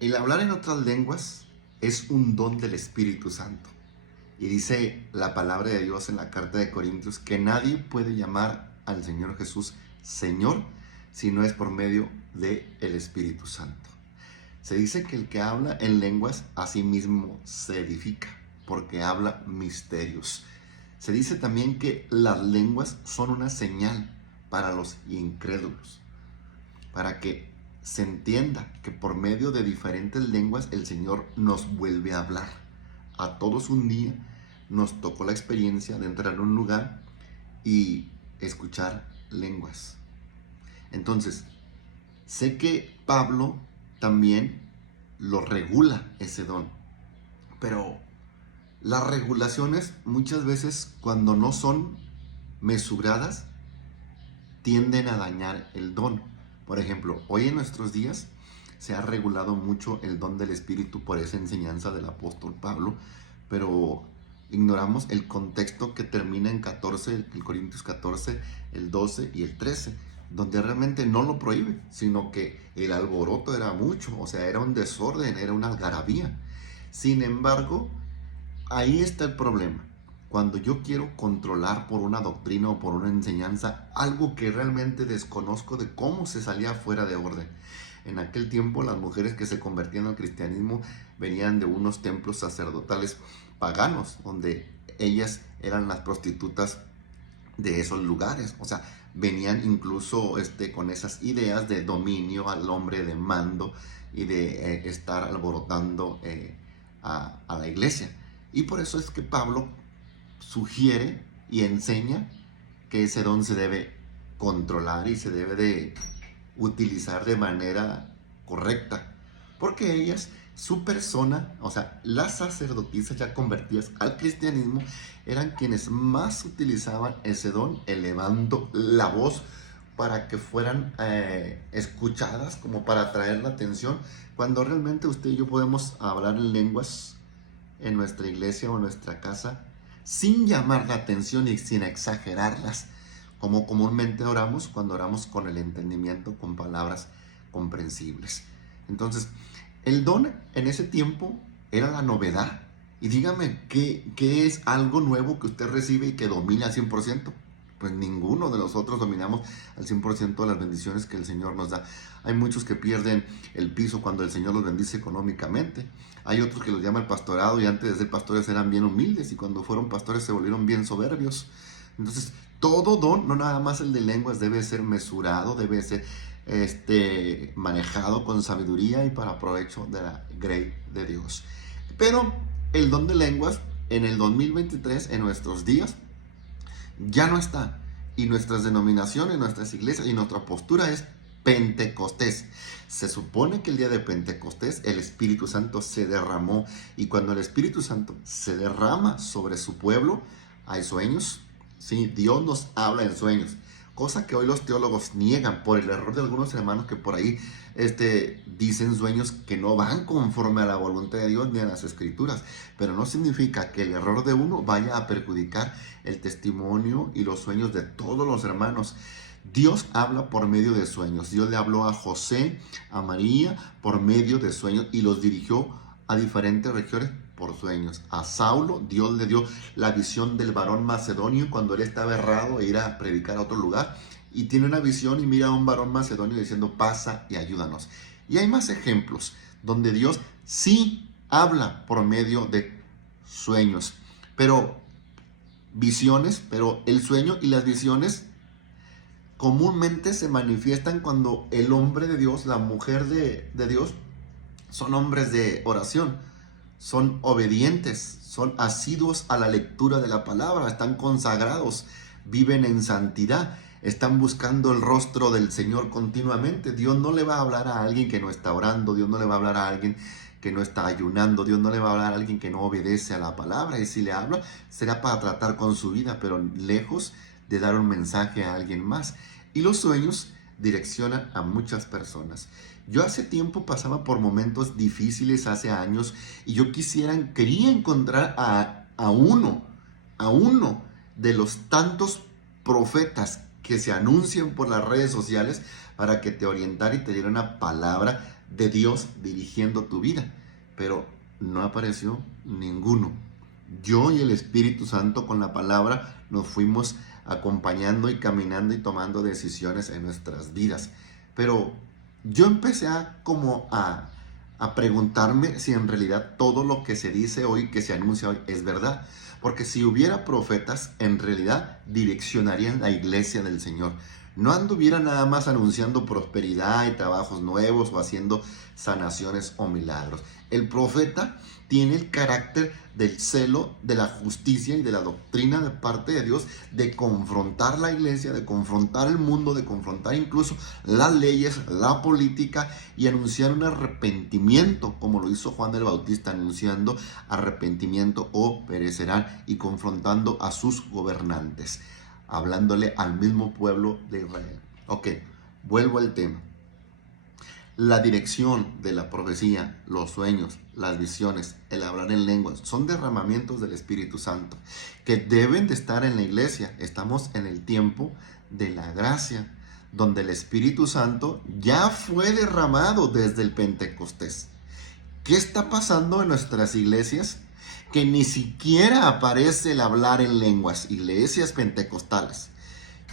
El hablar en otras lenguas es un don del Espíritu Santo. Y dice la palabra de Dios en la carta de Corintios que nadie puede llamar al Señor Jesús Señor si no es por medio del Espíritu Santo. Se dice que el que habla en lenguas a sí mismo se edifica porque habla misterios. Se dice también que las lenguas son una señal para los incrédulos, para que se entienda que por medio de diferentes lenguas el Señor nos vuelve a hablar. A todos un día nos tocó la experiencia de entrar a un lugar y escuchar lenguas. Entonces, sé que Pablo también lo regula ese don, pero las regulaciones muchas veces cuando no son mesuradas tienden a dañar el don. Por ejemplo, hoy en nuestros días se ha regulado mucho el don del Espíritu por esa enseñanza del apóstol Pablo, pero ignoramos el contexto que termina en 14, el Corintios 14, el 12 y el 13, donde realmente no lo prohíbe, sino que el alboroto era mucho, o sea, era un desorden, era una algarabía. Sin embargo, ahí está el problema. Cuando yo quiero controlar por una doctrina o por una enseñanza algo que realmente desconozco de cómo se salía fuera de orden. En aquel tiempo las mujeres que se convertían al cristianismo venían de unos templos sacerdotales paganos, donde ellas eran las prostitutas de esos lugares. O sea, venían incluso con esas ideas de dominio al hombre, de mando y de estar alborotando a la iglesia. Y por eso es que Pablo sugiere y enseña que ese don se debe controlar y se debe de utilizar de manera correcta, porque ellas, su persona, o sea, las sacerdotisas ya convertidas al cristianismo, eran quienes más utilizaban ese don, elevando la voz para que fueran escuchadas, como para atraer la atención, cuando realmente usted y yo podemos hablar en lenguas en nuestra iglesia o en nuestra casa sin llamar la atención y sin exagerarlas, como comúnmente oramos cuando oramos con el entendimiento, con palabras comprensibles. Entonces, el don en ese tiempo era la novedad. Y dígame, ¿qué es algo nuevo que usted recibe y que domina al 100%? Pues ninguno de nosotros dominamos al 100% las bendiciones que el Señor nos da. Hay muchos que pierden el piso cuando el Señor los bendice económicamente. Hay otros que los llama el pastorado y antes de ser pastores eran bien humildes y cuando fueron pastores se volvieron bien soberbios. Entonces, todo don, no nada más el de lenguas, debe ser mesurado, debe ser manejado con sabiduría y para provecho de la grey de Dios. Pero el don de lenguas en el 2023, en nuestros días, ya no está. Y nuestras denominaciones, nuestras iglesias y nuestra postura es Pentecostés. Se supone que el día de Pentecostés el Espíritu Santo se derramó, y cuando el Espíritu Santo se derrama sobre su pueblo, hay sueños. Sí, Dios nos habla en sueños, cosa que hoy los teólogos niegan por el error de algunos hermanos que por ahí dicen sueños que no van conforme a la voluntad de Dios ni a las escrituras, pero no significa que el error de uno vaya a perjudicar el testimonio y los sueños de todos los hermanos. Dios habla por medio de sueños. Dios le habló a José, a María, por medio de sueños y los dirigió a diferentes regiones por sueños. A Saulo, Dios le dio la visión del varón macedonio cuando él estaba errado e ir a predicar a otro lugar. Y tiene una visión y mira a un varón macedonio diciendo, pasa y ayúdanos. Y hay más ejemplos donde Dios sí habla por medio de sueños, pero visiones, pero el sueño y las visiones comúnmente se manifiestan cuando el hombre de Dios, la mujer de Dios, son hombres de oración, son obedientes, son asiduos a la lectura de la palabra, están consagrados, viven en santidad, están buscando el rostro del Señor continuamente. Dios no le va a hablar a alguien que no está orando, Dios no le va a hablar a alguien que no está ayunando, Dios no le va a hablar a alguien que no obedece a la palabra, y si le habla será para tratar con su vida, pero lejos de dar un mensaje a alguien más. Y los sueños direccionan a muchas personas. Yo hace tiempo pasaba por momentos difíciles, hace años, y yo quería encontrar a uno de los tantos profetas que se anuncian por las redes sociales para que te orientara y te diera una palabra de Dios dirigiendo tu vida, pero no apareció ninguno. Yo y el Espíritu Santo con la palabra nos fuimos acompañando y caminando y tomando decisiones en nuestras vidas. Pero yo empecé a preguntarme si en realidad todo lo que se dice hoy, que se anuncia hoy, es verdad. Porque si hubiera profetas, en realidad direccionarían la iglesia del Señor. No anduviera nada más anunciando prosperidad y trabajos nuevos o haciendo sanaciones o milagros. El profeta tiene el carácter del celo, de la justicia y de la doctrina de parte de Dios, de confrontar la iglesia, de confrontar el mundo, de confrontar incluso las leyes, la política y anunciar un arrepentimiento, como lo hizo Juan el Bautista, anunciando arrepentimiento o perecerán, y confrontando a sus gobernantes, hablándole al mismo pueblo de Israel. Ok, vuelvo al tema. La dirección de la profecía, los sueños, las visiones, el hablar en lenguas, son derramamientos del Espíritu Santo que deben de estar en la iglesia. Estamos en el tiempo de la gracia, donde el Espíritu Santo ya fue derramado desde el Pentecostés. ¿Qué está pasando en nuestras iglesias? Que ni siquiera aparece el hablar en lenguas. Iglesias pentecostales.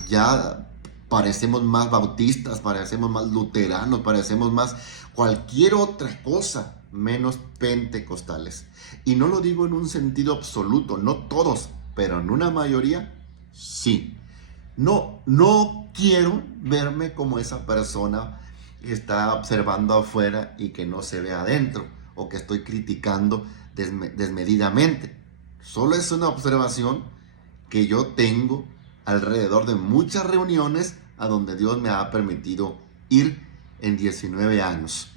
Ya parecemos más bautistas, parecemos más luteranos, parecemos más cualquier otra cosa menos pentecostales. Y no lo digo en un sentido absoluto, no todos, pero en una mayoría sí. No quiero verme como esa persona que está observando afuera y que no se ve adentro, o que estoy criticando desmedidamente. Solo es una observación que yo tengo alrededor de muchas reuniones a donde Dios me ha permitido ir en 19 años.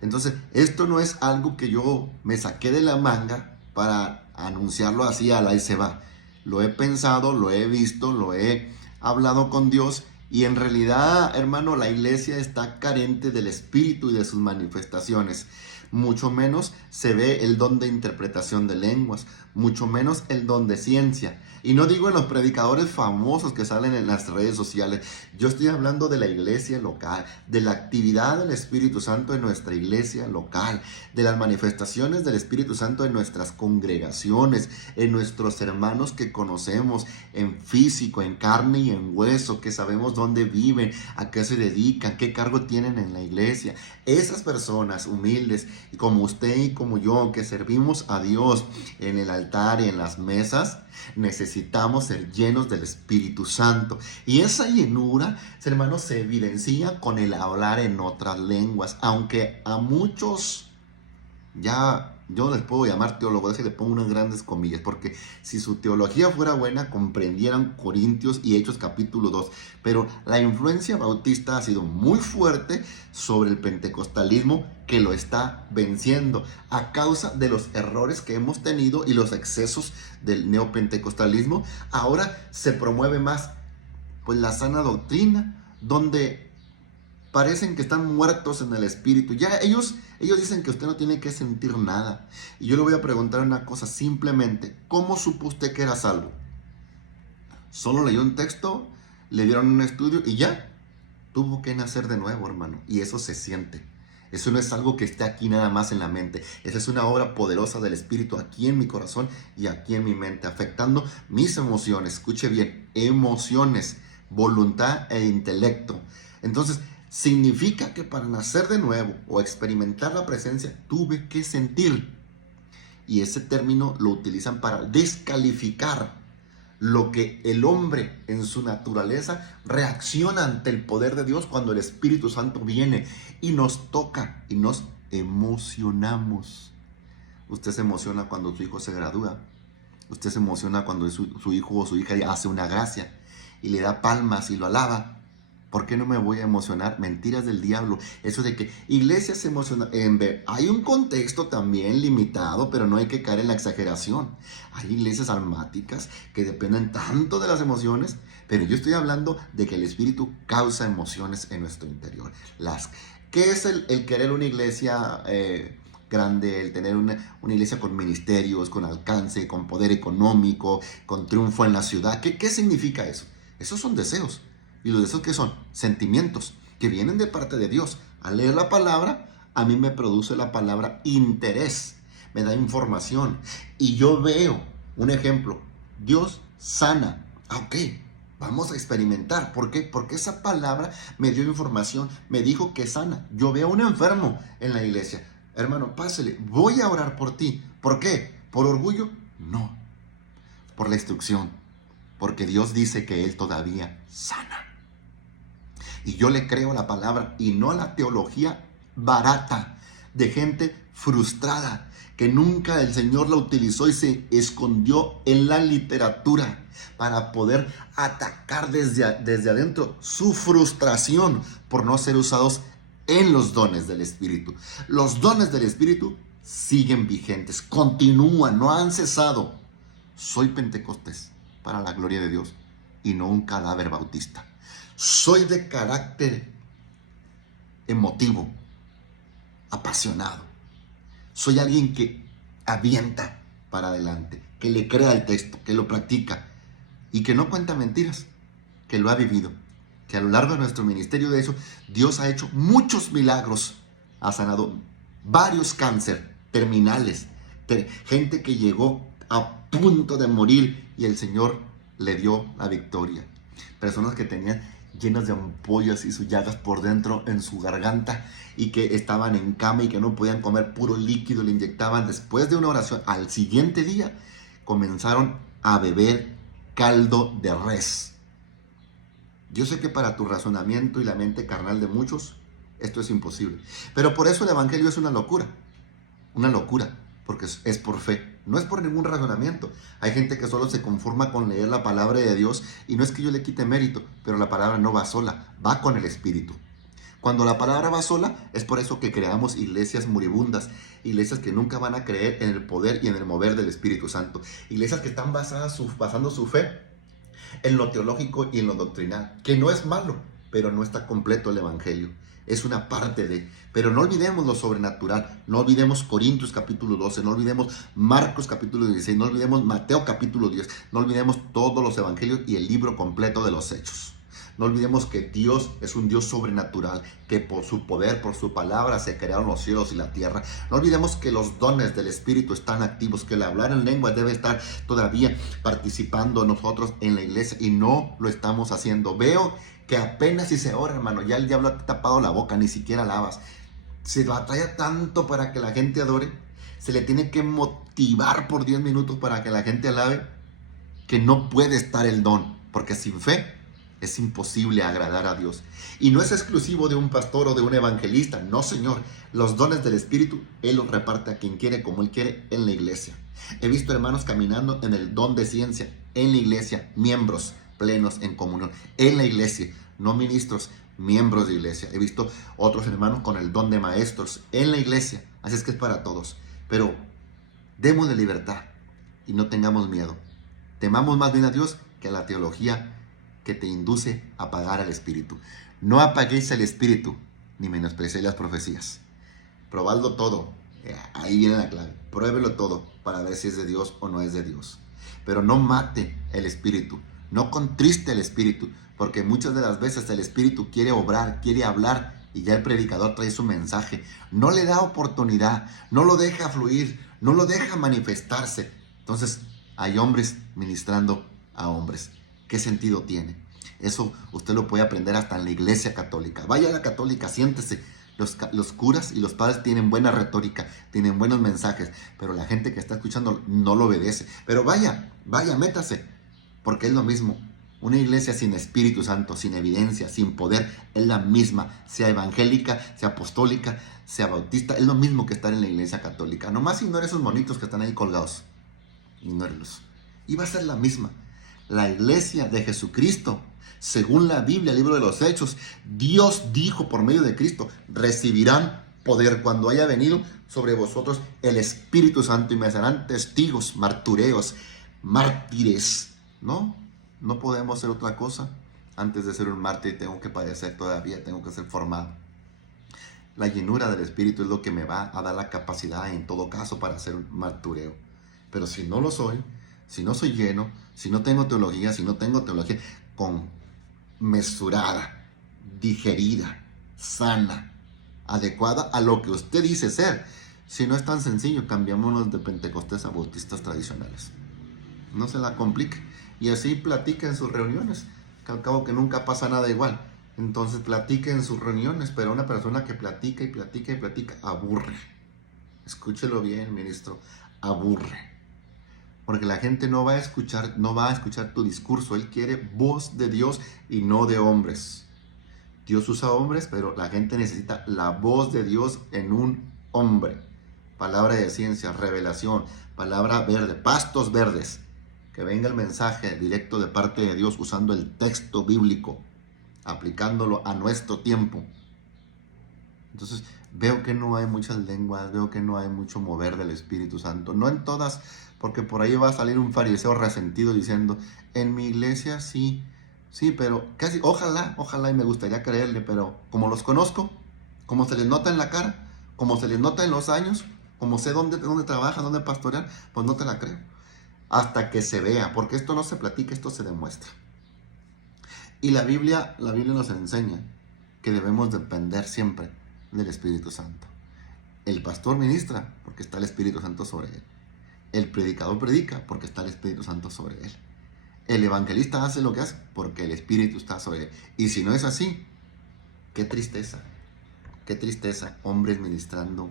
Entonces, esto no es algo que yo me saqué de la manga para anunciarlo así a la y se va. Lo he pensado, lo he visto, lo he hablado con Dios, y en realidad, hermano, la iglesia está carente del Espíritu y de sus manifestaciones. Mucho menos se ve el don de interpretación de lenguas, mucho menos el don de ciencia. Y no digo en los predicadores famosos que salen en las redes sociales. Yo estoy hablando de la iglesia local, de la actividad del Espíritu Santo en nuestra iglesia local, de las manifestaciones del Espíritu Santo en nuestras congregaciones, en nuestros hermanos que conocemos en físico, en carne y en hueso, que sabemos dónde viven, a qué se dedican, qué cargo tienen en la iglesia. Esas personas humildes, como usted y como yo, que servimos a Dios en el altar y en las mesas, necesitamos ser llenos del Espíritu Santo. Y esa llenura, hermanos, se evidencia con el hablar en otras lenguas. Aunque a muchos, ya yo les puedo llamar teólogos, y le pongo unas grandes comillas, porque si su teología fuera buena, comprendieran Corintios y Hechos capítulo 2. Pero la influencia bautista ha sido muy fuerte sobre el pentecostalismo, que lo está venciendo a causa de los errores que hemos tenido y los excesos del neopentecostalismo. Ahora se promueve más pues la sana doctrina, donde parecen que están muertos en el espíritu. Ya ellos dicen que usted no tiene que sentir nada. Y yo le voy a preguntar una cosa simplemente. ¿Cómo supo usted que era salvo? ¿Solo leyó un texto? ¿Le dieron un estudio? Y ya. Tuvo que nacer de nuevo, hermano. Y eso se siente. Eso no es algo que esté aquí nada más en la mente. Esa es una obra poderosa del Espíritu aquí en mi corazón y aquí en mi mente, afectando mis emociones. Escuche bien, emociones, voluntad e intelecto. Entonces, significa que para nacer de nuevo o experimentar la presencia, tuve que sentir. Y ese término lo utilizan para descalificar lo que el hombre en su naturaleza reacciona ante el poder de Dios cuando el Espíritu Santo viene y nos toca y nos emocionamos. Usted se emociona cuando su hijo se gradúa. Usted se emociona cuando su hijo o su hija hace una gracia y le da palmas y lo alaba. ¿Por qué no me voy a emocionar? Mentiras del diablo. Eso de que iglesias se emocionan. Hay un contexto también limitado, pero no hay que caer en la exageración. Hay iglesias almáticas que dependen tanto de las emociones, pero yo estoy hablando de que el Espíritu causa emociones en nuestro interior. ¿Qué es el querer una iglesia grande, el tener una iglesia con ministerios, con alcance, con poder económico, con triunfo en la ciudad? ¿Qué significa eso? Esos son deseos. ¿Y los deseos qué son? Sentimientos que vienen de parte de Dios. Al leer la palabra, a mí me produce la palabra interés, me da información. Y yo veo un ejemplo, Dios sana. Ok, vamos a experimentar. ¿Por qué? Porque esa palabra me dio información, me dijo que sana. Yo veo a un enfermo en la iglesia. Hermano, pásele, voy a orar por ti. ¿Por qué? ¿Por orgullo? No, por la instrucción. Porque Dios dice que Él todavía sana. Y yo le creo a la palabra y no a la teología barata de gente frustrada que nunca el Señor la utilizó y se escondió en la literatura para poder atacar desde adentro su frustración por no ser usados en los dones del Espíritu. Los dones del Espíritu siguen vigentes, continúan, no han cesado. Soy Pentecostés para la gloria de Dios y no un cadáver bautista. Soy de carácter emotivo, apasionado. Soy alguien que avienta para adelante, que le crea el texto, que lo practica y que no cuenta mentiras, que lo ha vivido. Que a lo largo de nuestro ministerio, de eso, Dios ha hecho muchos milagros. Ha sanado varios cánceres terminales, gente que llegó a punto de morir y el Señor le dio la victoria. Personas que tenían llenas de ampollas y sus llagas por dentro en su garganta y que estaban en cama y que no podían comer, puro líquido le inyectaban. Después de una oración, al siguiente día comenzaron a beber caldo de res. Yo sé que para tu razonamiento y la mente carnal de muchos esto es imposible, pero por eso el evangelio es una locura, porque es por fe, no es por ningún razonamiento. Hay gente que solo se conforma con leer la palabra de Dios y no es que yo le quite mérito, pero la palabra no va sola, va con el Espíritu. Cuando la palabra va sola, es por eso que creamos iglesias moribundas, iglesias que nunca van a creer en el poder y en el mover del Espíritu Santo, iglesias que están basando su fe en lo teológico y en lo doctrinal, que no es malo, pero no está completo el evangelio. Es una parte de, pero no olvidemos lo sobrenatural, no olvidemos Corintios capítulo 12, no olvidemos Marcos capítulo 16, no olvidemos Mateo capítulo 10, no olvidemos todos los evangelios y el libro completo de los Hechos. No olvidemos que Dios es un Dios sobrenatural, que por su poder, por su palabra se crearon los cielos y la tierra. No olvidemos que los dones del Espíritu están activos, que el hablar en lengua debe estar todavía participando nosotros en la iglesia y no lo estamos haciendo. Veo que apenas si se ora, hermano, ya el diablo te ha tapado la boca, ni siquiera alabas. Se batalla tanto para que la gente adore, se le tiene que motivar por 10 minutos para que la gente alabe, que no puede estar el don, porque sin fe es imposible agradar a Dios. Y no es exclusivo de un pastor o de un evangelista. No, Señor. Los dones del Espíritu, Él los reparte a quien quiere, como Él quiere, en la iglesia. He visto hermanos caminando en el don de ciencia, en la iglesia, miembros plenos en comunión, en la iglesia, no ministros, miembros de iglesia. He visto otros hermanos con el don de maestros en la iglesia. Así es que es para todos. Pero demos de libertad y no tengamos miedo. Temamos más bien a Dios que a la teología que te induce a apagar al Espíritu. No apaguéis al Espíritu, ni menospreciéis las profecías. Probadlo todo. Ahí viene la clave. Pruébelo todo para ver si es de Dios o no es de Dios. Pero no mate el Espíritu. No contriste el Espíritu. Porque muchas de las veces el Espíritu quiere obrar, quiere hablar y ya el predicador trae su mensaje. No le da oportunidad. No lo deja fluir. No lo deja manifestarse. Entonces hay hombres ministrando a hombres. ¿Qué sentido tiene? Eso usted lo puede aprender hasta en la iglesia católica. Vaya a la católica, siéntese. Los curas y los padres tienen buena retórica, tienen buenos mensajes, pero la gente que está escuchando no lo obedece. Pero vaya, métase, porque es lo mismo. Una iglesia sin Espíritu Santo, sin evidencia, sin poder, es la misma. Sea evangélica, sea apostólica, sea bautista, es lo mismo que estar en la iglesia católica. Nomás ignore esos monitos que están ahí colgados. Ignórelos. Y va a ser la misma. La iglesia de Jesucristo, según la Biblia, el libro de los Hechos, Dios dijo por medio de Cristo, recibirán poder cuando haya venido sobre vosotros el Espíritu Santo y me serán testigos, martureos, mártires. No podemos ser otra cosa. Antes de ser un mártir tengo que padecer todavía, tengo que ser formado. La llenura del Espíritu es lo que me va a dar la capacidad en todo caso para ser un martureo. Pero si no lo soy, si no soy lleno, si no tengo teología con mesurada, digerida, sana, adecuada a lo que usted dice ser. Si no es tan sencillo, cambiémonos de Pentecostés a bautistas tradicionales. No se la complique. Y así platique en sus reuniones, que al cabo que nunca pasa nada igual. Entonces platique en sus reuniones, pero una persona que platica y platica y platica, aburre. Escúchelo bien, ministro, aburre. Porque la gente no va a escuchar tu discurso. Él quiere voz de Dios y no de hombres. Dios usa hombres, pero la gente necesita la voz de Dios en un hombre. Palabra de ciencia, revelación, palabra verde, pastos verdes. Que venga el mensaje directo de parte de Dios usando el texto bíblico, aplicándolo a nuestro tiempo. Entonces veo que no hay muchas lenguas, veo que no hay mucho mover del Espíritu Santo. No en todas, porque por ahí va a salir un fariseo resentido diciendo, en mi iglesia sí, pero casi, ojalá y me gustaría creerle, pero como los conozco, como se les nota en la cara, como se les nota en los años, como sé dónde trabajan, dónde pastorean, pues no te la creo. Hasta que se vea, porque esto no se platica, esto se demuestra. Y la Biblia nos enseña que debemos depender siempre del Espíritu Santo. El pastor ministra porque está el Espíritu Santo sobre él. El predicador predica porque está el Espíritu Santo sobre él. El evangelista hace lo que hace porque el Espíritu está sobre él. Y si no es así, qué tristeza, hombres ministrando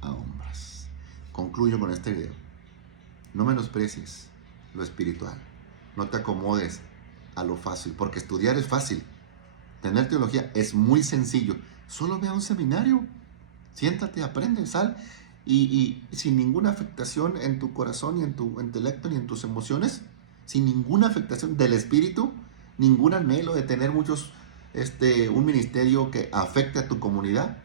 a hombres. Concluyo con este video. No menosprecies lo espiritual. No te acomodes a lo fácil, porque estudiar es fácil. Tener teología es muy sencillo. Solo ve a un seminario. Siéntate, aprende, sal. Y sin ninguna afectación en tu corazón, ni en tu intelecto, ni en tus emociones. Sin ninguna afectación del espíritu. Ningún anhelo de tener un ministerio que afecte a tu comunidad.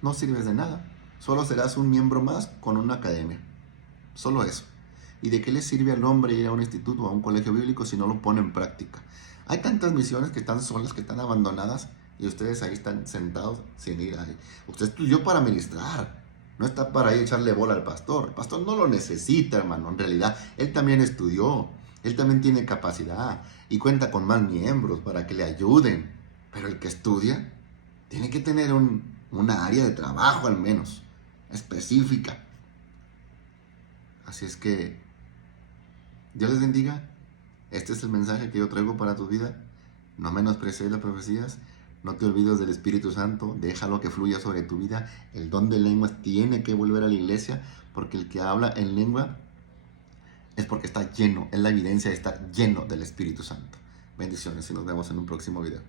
No sirves de nada. Solo serás un miembro más con una academia. Solo eso. ¿Y de qué le sirve al hombre ir a un instituto o a un colegio bíblico si no lo pone en práctica? Hay tantas misiones que están solas, que están abandonadas, y ustedes ahí están sentados sin ir ahí. Usted estudió para ministrar, no está para ir a echarle bola al pastor. El pastor no lo necesita, hermano, en realidad. Él también estudió, él también tiene capacidad y cuenta con más miembros para que le ayuden. Pero el que estudia tiene que tener una área de trabajo al menos, específica. Así es que Dios les bendiga. Este es el mensaje que yo traigo para tu vida. No menosprecies las profecías. No te olvides del Espíritu Santo. Déjalo que fluya sobre tu vida. El don de lenguas tiene que volver a la iglesia, porque el que habla en lengua es porque está lleno. Es la evidencia de estar lleno del Espíritu Santo. Bendiciones y nos vemos en un próximo video.